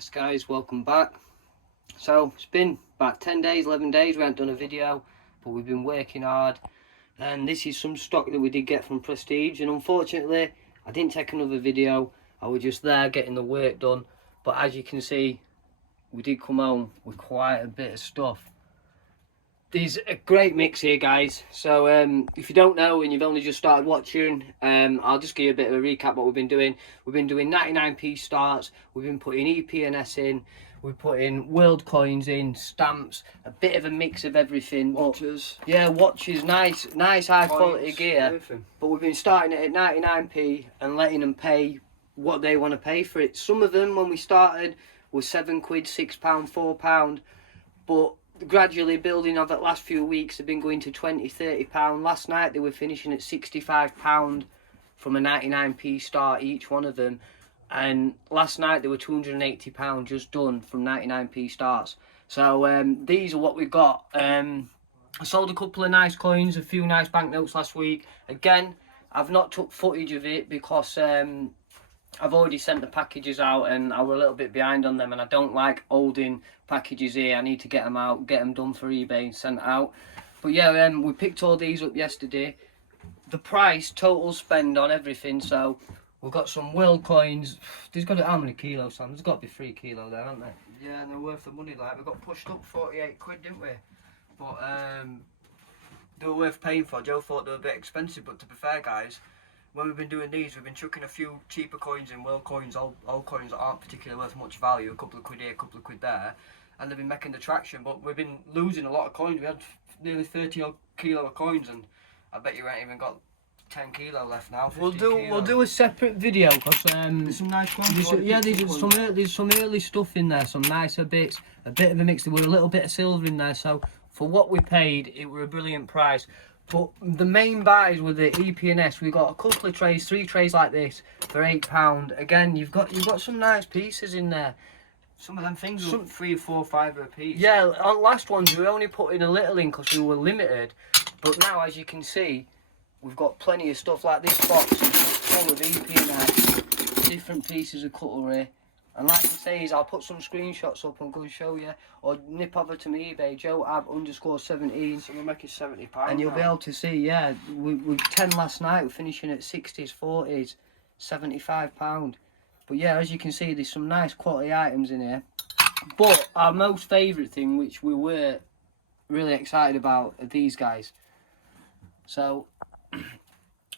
Yes guys, welcome back. So it's been about 10 days, 11 days we haven't done a video, but we've been working hard, and this is some stock that we did get from Prestige, and unfortunately I didn't take another video. I was just there getting the work done, but as you can see we did come home with quite a bit of stuff. There's a great mix here guys, so if you don't know and you've only just started watching, I'll just give you a bit of a recap what we've been doing. We've been doing 99p starts, we've been putting EP&S in, we're putting world coins in, stamps, a bit of a mix of everything. Watches. Yeah, watches, nice high quality Coins, gear. everything. But we've been starting it at 99p and letting them pay what they want to pay for it. Some of them when we started were £7, £6, £4, but gradually building over the last few weeks have been going to £20, £30. Last night they were finishing at £65 from a 99p start each one of them, and last night they were £280 just done from 99p starts. So these are what we got. I sold a couple of nice coins, a few nice banknotes last week. Again, I've not took footage of it because I've already sent the packages out and I were a little bit behind on them, and I don't like holding packages here. I need to get them out, get them done for eBay and sent out. But yeah, we picked all these up yesterday. The price, total spend on everything, so we've got some world coins. There's got how many kilos, Sam? There's got to be 3 kilos there, aren't there? Yeah, and they're worth the money. Like, we got pushed up 48 quid, didn't we? But they were worth paying for. Joe thought they were a bit expensive, but to be fair, guys, when we've been doing these, we've been chucking a few cheaper coins in, world coins, old coins that aren't particularly worth much value, a couple of quid here, a couple of quid there, and they've been making the traction. But we've been losing a lot of coins. We had nearly 30 odd kilo of coins, and I bet you ain't even got 10 kilo left now. We'll do a separate video because there's some nice coins. There's some early stuff in there, some nicer bits, a bit of a mix. There were a little bit of silver in there, so for what we paid, it were a brilliant price. But the main buys were the EP&S. We got a couple of trays, 3 trays like this for £8. Again, you've got some nice pieces in there. Some of them things were 3, 4, 5 a piece. Yeah, on last ones we only put in a little in because we were limited. But now, as you can see, we've got plenty of stuff. Like this box is full of EP&S, different pieces of cutlery. And like I say, I'll put some screenshots up and go and show you, or nip over to my eBay, JoeAb_17. So we're making £70. And you'll be able to see, yeah, we 10 last night, we're finishing at 60s, 40s, £75. But yeah, as you can see, there's some nice quality items in here. But our most favourite thing, which we were really excited about, are these guys. So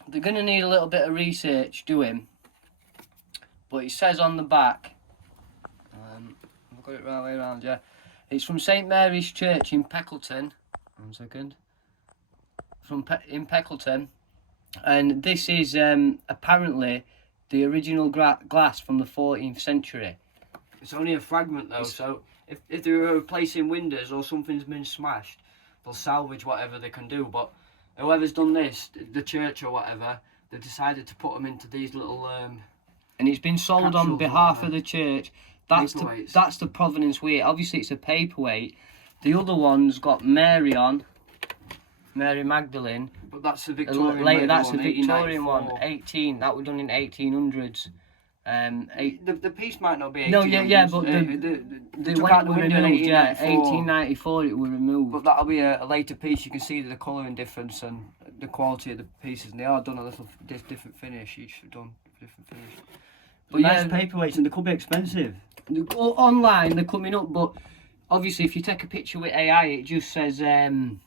they're going to need a little bit of research doing, but it says on the back, I've got it right way around, yeah. It's from St Mary's Church in Peckleton. 1 second. In Peckleton, and this is apparently the original glass from the 14th century. It's only a fragment though, so if they're replacing windows or something's been smashed, they'll salvage whatever they can do. But whoever's done this, the church or whatever, they've decided to put them into these little and it's been sold on behalf of the church. That's the provenance weight. Obviously it's a paperweight. The other one's got Mary on, Mary Magdalene. But that's a Victorian later, that's one, a Victorian one, 18. That was done in 1800s. The piece might not be 1800s. No, yeah, but the took out the window in 1894 it was removed. But that'll be a later piece. You can see the colouring difference and the quality of the pieces, and they are done a little different finish. Each done different finish. But nice paperweights, and they could be expensive. Online they're coming up, but obviously if you take a picture with AI, it just says oh,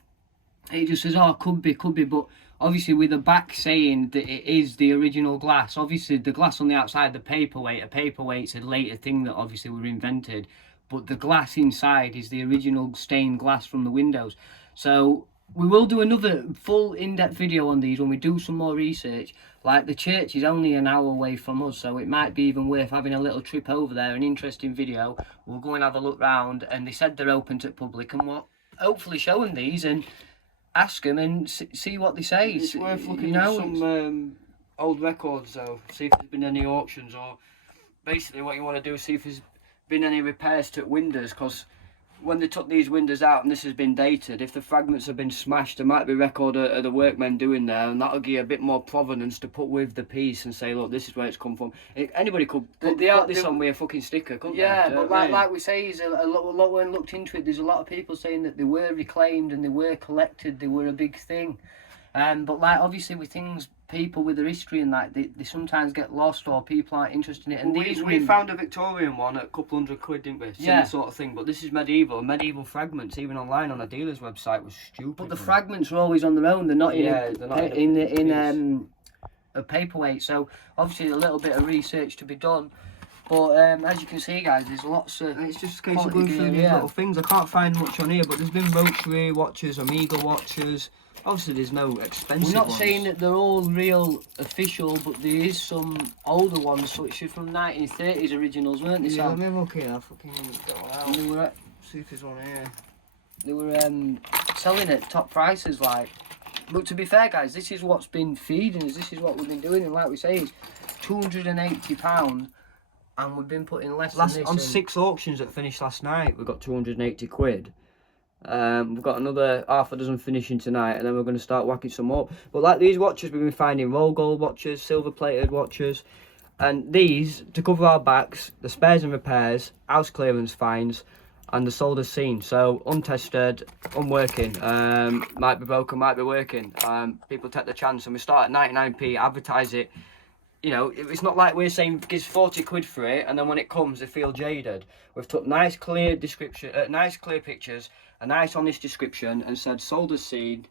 could be, but obviously with the back saying that it is the original glass. Obviously the glass on the outside, a paperweight's a later thing that obviously were invented, but the glass inside is the original stained glass from the windows. So we will do another full in-depth video on these when we do some more research. Like, the church is only an hour away from us, so it might be even worth having a little trip over there, an interesting video. We'll go and have a look round, and they said they're open to public, and we'll hopefully show them these and ask them and see what they say. It's worth looking at some old records though, see if there's been any auctions, or basically what you want to do is see if there's been any repairs to windows, because when they took these windows out and this has been dated, if the fragments have been smashed, there might be record of the workmen doing there, and that'll give you a bit more provenance to put with the piece and say, look, this is where it's come from. Anybody could put this on with a fucking sticker, couldn't they? Yeah, but like we say, a lot when looked into it, there's a lot of people saying that they were reclaimed and they were collected, they were a big thing. But like obviously with things, people with their history and that, they sometimes get lost or people aren't interested in it. And we found a Victorian one at a couple £100, didn't we? Same sort of thing. But this is medieval. Medieval fragments, even online on a dealer's website, was stupid. But the fragments are always on their own. They're not in a paperweight. So obviously a little bit of research to be done. But as you can see, guys, there's lots of. It's just a case of going through these little things. I can't find much on here, but there's been Rotary watches, Amiga watches. Obviously, there's no expensive We're not ones. saying that they're all real official, but there is some older ones, which are from 1930s originals, weren't they? Yeah, let me have a look here. I fucking got one out. And they were, see if there's one here. They were selling at top prices, like. But to be fair, guys, this is what's been feeding us. This is what we've been doing, and like we say, it's £280, and we've been putting less than this on 6 auctions that finished last night. We got £280. We've got another half a dozen finishing tonight, and then we're going to start whacking some up. But like these watches, we've been finding roll gold watches, silver plated watches, and these to cover our backs, the spares and repairs, house clearance fines, and the sold as seen. So untested, unworking, might be broken, might be working. People take the chance, and we start at 99p, advertise it. You know, it's not like we're saying gives 40 quid for it, and then when it comes, they feel jaded. We've took nice, clear description, nice, clear pictures, a nice, honest description, and said sold as seen.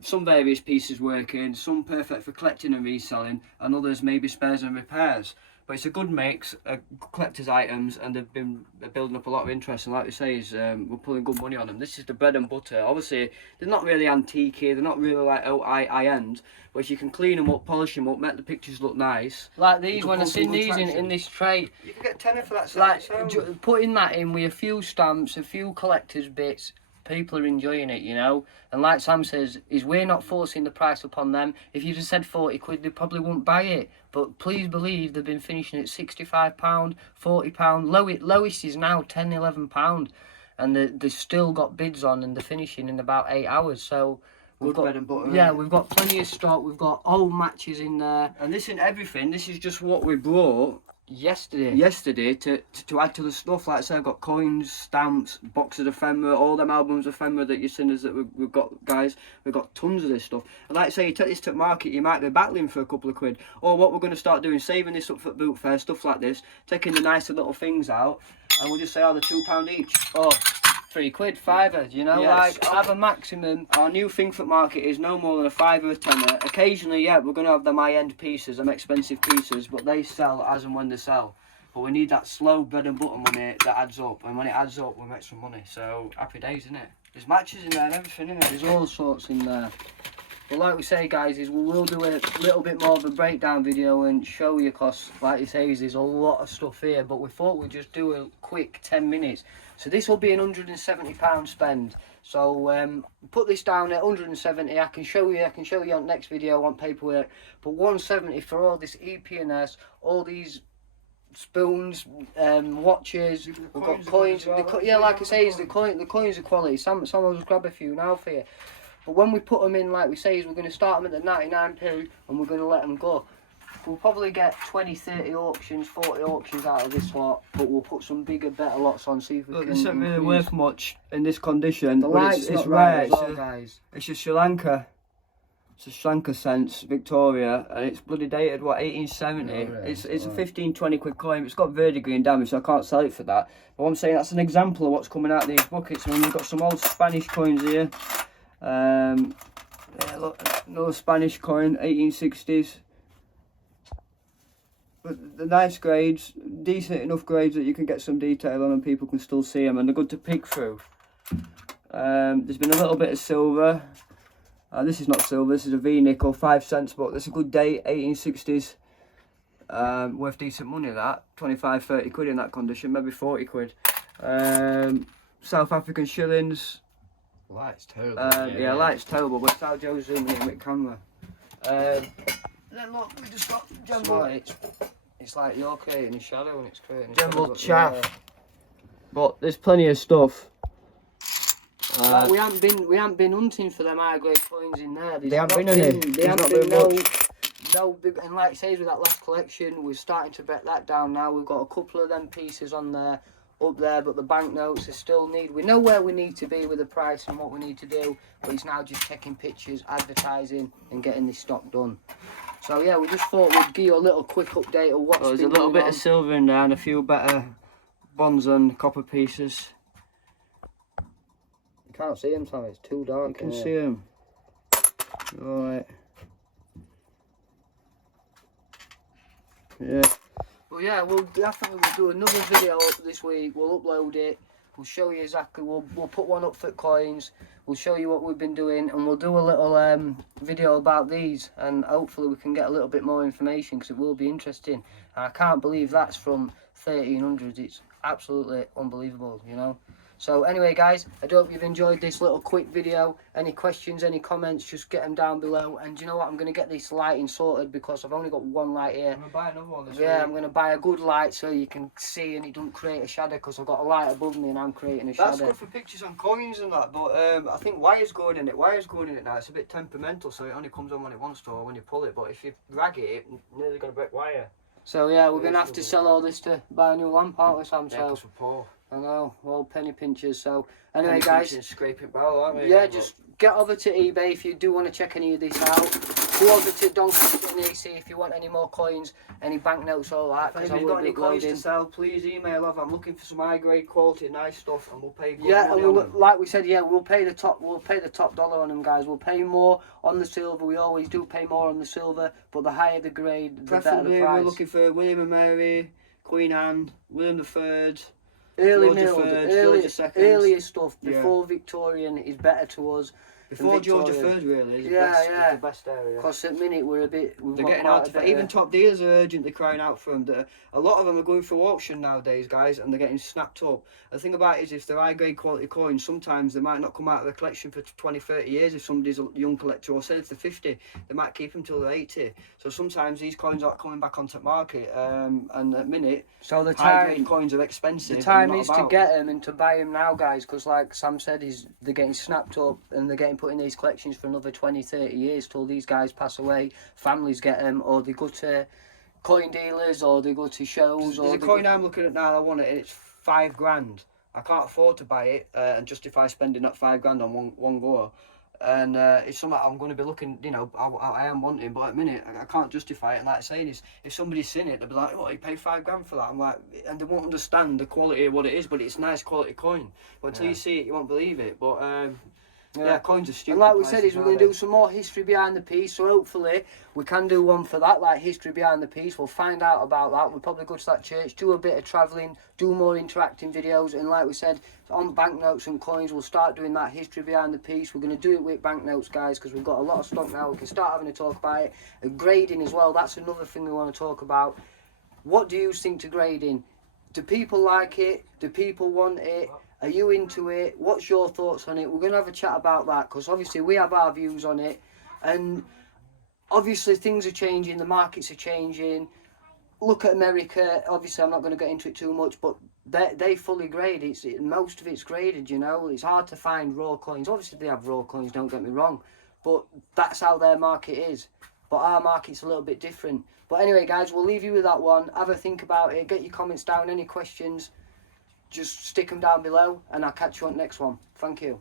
Some various pieces working, some perfect for collecting and reselling, and others maybe spares and repairs. But it's a good mix of collector's items, and they've been building up a lot of interest. And like we say, we're pulling good money on them. This is the bread and butter. Obviously, they're not really antique here. They're not really like high end. But if you can clean them up, polish them up, make the pictures look nice. Like these, when I seen these in this tray, you can get tenner for that. Like putting that in with a few stamps, a few collector's bits. People are enjoying it, you know. And like Sam says, we're not forcing the price upon them. If you just said 40 quid, they probably wouldn't buy it. But please believe they've been finishing at £65, £40. Lowest is now £10, £11. And they've still got bids on, and they're finishing in about 8 hours. So we've got bread and butter. Yeah, we've got plenty of stock. We've got old matches in there. And this isn't everything. This is just what we brought yesterday to add to the stuff. Like I said, I've got coins, stamps, box of ephemera, all them albums of ephemera that you've seen us that we've got, guys. We've got tons of this stuff. And like I say, you take this to market, you might be battling for a couple of quid. Or what we're going to start doing, saving this up for boot fair, stuff like this, taking the nicer little things out, and we'll just say, oh, they're £2 each. Oh, 3 quid, £5, you know, yes. like have a maximum. Our new thing for market is no more than a £5 or a tenner. Occasionally, yeah, we're going to have them high-end pieces, them expensive pieces, but they sell as and when they sell. But we need that slow bread and butter money that adds up, and when it adds up, we make some money. So happy days, isn't it? There's matches in there and everything, isn't it? There's all sorts in there. But like we say, guys, we will do a little bit more of a breakdown video and show you, because like you say, there's a lot of stuff here. But we thought we'd just do a quick 10 minutes. So this will be an £170 spend. So put this down at 170. I can show you on next video on paperwork. But 170 for all this EP&S, all these spoons, watches. We've got coins. Yeah, like I say, the coins are quality. Some will just grab a few now for you. But when we put them in, like we say, we're going to start them at the 99p, and we're going to let them go. We'll probably get 20, 30 auctions, 40 auctions out of this lot, but we'll put some bigger, better lots on, see if we can. This isn't really worth much in this condition. The light's it's not rare. right as well, guys. It's a Sri Lanka. It's a Sri Lanka cents, Victoria, and it's bloody dated, what, 1870? It's a 15, 20 quid coin. It's got verdigris and damage, so I can't sell it for that. But I'm saying that's an example of what's coming out of these buckets. I mean, we've got some old Spanish coins here. Yeah, look, another Spanish coin, 1860s. But the nice grades, decent enough grades that you can get some detail on and people can still see them, and they're good to pick through. There's been a little bit of silver. This is not silver, this is a V-nickel, 5 cents, but that's a good date, 1860s. Worth decent money, that. 25, 30 quid in that condition, maybe 40 quid. South African shillings. Light's terrible. Yeah, light's terrible, but it's how Joe's zooming in with camera. Then look, we just got general. It's like you're creating a shadow and it's creating general shadow, chaff. But there's plenty of stuff. Like, we haven't been hunting for them high grade coins in there. They haven't been any. They haven't been no big, and like it says with that last collection, we're starting to bet that down now. We've got a couple of them pieces on there, up there, but the banknotes are still need. We know where we need to be with the price and what we need to do, but it's now just taking pictures, advertising, and getting this stock done. So yeah, we just thought we'd give you a little quick update of what's been There's a little bit on. of silver in there and a few better bronze and copper pieces. You can't see them, Tom. It's too dark. You can see them. Alright. Yeah. Well, yeah, we'll definitely do another video up this week. We'll upload it. We'll show you exactly. We'll put one up for coins. We'll show you what we've been doing, and we'll do a little video about these, and hopefully we can get a little bit more information because it will be interesting. And I can't believe that's from 1300s. It's absolutely unbelievable, you know. So anyway, guys, I do hope you've enjoyed this little quick video. Any questions, any comments, just get them down below. And you know what? I'm going to get this lighting sorted because I've only got one light here. I'm going to buy another one this week. Yeah, I'm going to buy a good light so you can see and it doesn't create a shadow because I've got a light above me and I'm creating a shadow. That's good for pictures on coins and that, but I think wire's going in it. Wire's going in it now. It's a bit temperamental, so it only comes on when it wants to or when you pull it. But if you rag it, it's nearly going to break wire. So yeah, we're going to have to sell all this to buy a new lamp, aren't we, Sam? Yeah, because we're poor. I know, we're all penny pinchers. So anyway, Penny guys, pinching, scraping barrel, aren't we? yeah, just get over to eBay if you do want to check any of this out. Go over to Doncaster and AC if you want any more coins, any banknotes, all that. If anybody's got any coins to sell, please email us. I'm looking for some high grade quality, nice stuff, and we'll pay good money on them. Like we said, yeah, we'll pay the top dollar on them, guys. We'll pay more on the silver. We always do pay more on the silver, but the higher the grade, the better the price. We're looking for William and Mary, Queen Anne, William III. Earlier stuff before Victorian is better to us. Before George III, really, is the best area. Because at the minute we're a bit. They're getting out. Even top dealers are urgently crying out for them. A lot of them are going through auction nowadays, guys, and they're getting snapped up. The thing about it is, if they're high grade quality coins, sometimes they might not come out of the collection for 20, 30 years. If somebody's a young collector, or say if they're 50, they might keep them till they're 80. So sometimes these coins aren't coming back onto the market. And at the minute, so the high grade coins are expensive. The time is to get them and to buy them now, guys, because like Sam said, they're getting snapped up and they're getting put in these collections for another 20, 30 years till these guys pass away. Families get them, or they go to coin dealers, or they go to shows. There's a coin I'm looking at now. I want it, and it's £5,000. I can't afford to buy it and justify spending that £5,000 on one go. And it's something I'm going to be looking, you know, I am wanting, but at the minute I can't justify it. And like I say, is if somebody's seen it, they'll be like, "Oh, you paid £5,000 for that." I'm like, and they won't understand the quality of what it is, but it's nice quality coin. But until you see it, you won't believe it. But yeah, coins are stupid. And like we said, we're going to do some more history behind the piece. So hopefully we can do one for that, like history behind the piece. We'll find out about that. We'll probably go to that church, do a bit of travelling, do more interacting videos. And like we said, on banknotes and coins, we'll start doing that history behind the piece. We're going to do it with banknotes, guys, because we've got a lot of stock now. We can start having a talk about it. And grading as well, that's another thing we want to talk about. What do you think to grading? Do people like it? Do people want it? Are you into it? What's your thoughts on it? We're going to have a chat about that because obviously we have our views on it. And obviously things are changing, the markets are changing. Look at America. Obviously I'm not going to get into it too much, but they fully grade. Most of it's graded, you know. It's hard to find raw coins. Obviously they have raw coins, don't get me wrong. But that's how their market is. But our market's a little bit different. But anyway, guys, we'll leave you with that one. Have a think about it. Get your comments down. Any questions, just stick them down below, and I'll catch you on the next one. Thank you.